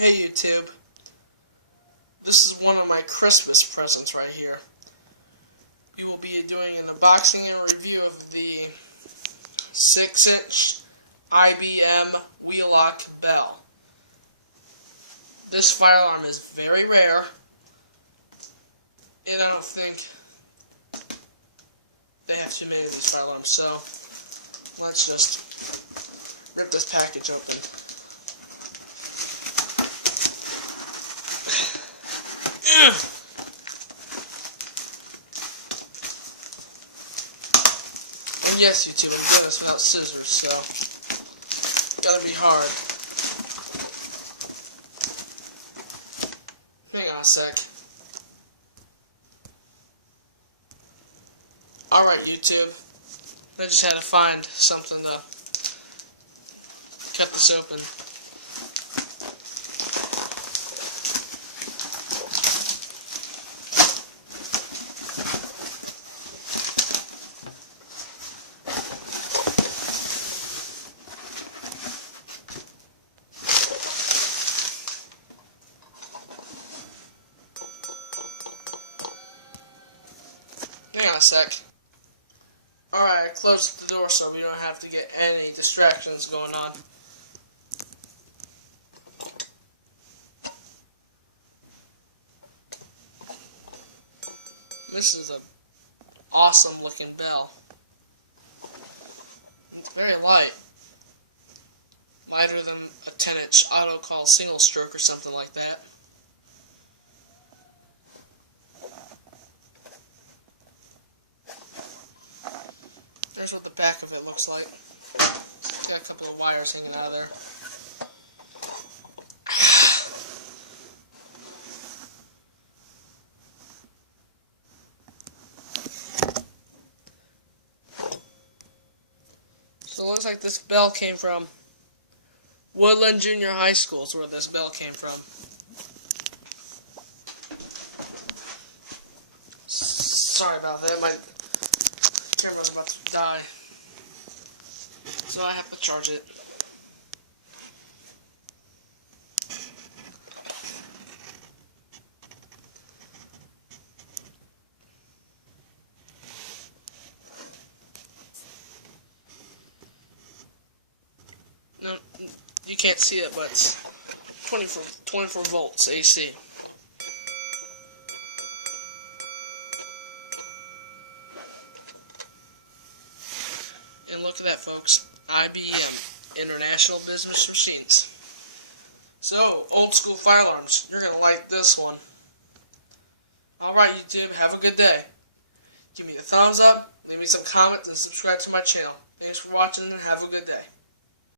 Hey YouTube, this is one of my Christmas presents right here. We will be doing an unboxing and review of the 6-inch IBM Wheelock bell. This fire alarm is very rare, and I don't think they have too many of these fire alarms, so let's just rip this package open. And yes, YouTube, I'm doing this without scissors, so gotta be hard. Hang on a sec. Alright, YouTube. I just had to find something to cut this open. Hang on a sec. Alright, I closed the door so we don't have to get any distractions going on. This is an awesome looking bell. It's very light. Lighter than a 10-inch auto call single stroke or something like that. There's what the back of it looks like. It's got a couple of wires hanging out of there. So it looks like this bell came from Woodland Junior High School is where this bell came from. Sorry about that, my camera's about to die, so I have to charge it. No, you can't see it, but it's 24 volts AC. And look at that, folks. IBM, International Business Machines. So, old school fire alarms. You're going to like this one. Alright, YouTube, have a good day. Give me a thumbs up, leave me some comments, and subscribe to my channel. Thanks for watching, and have a good day.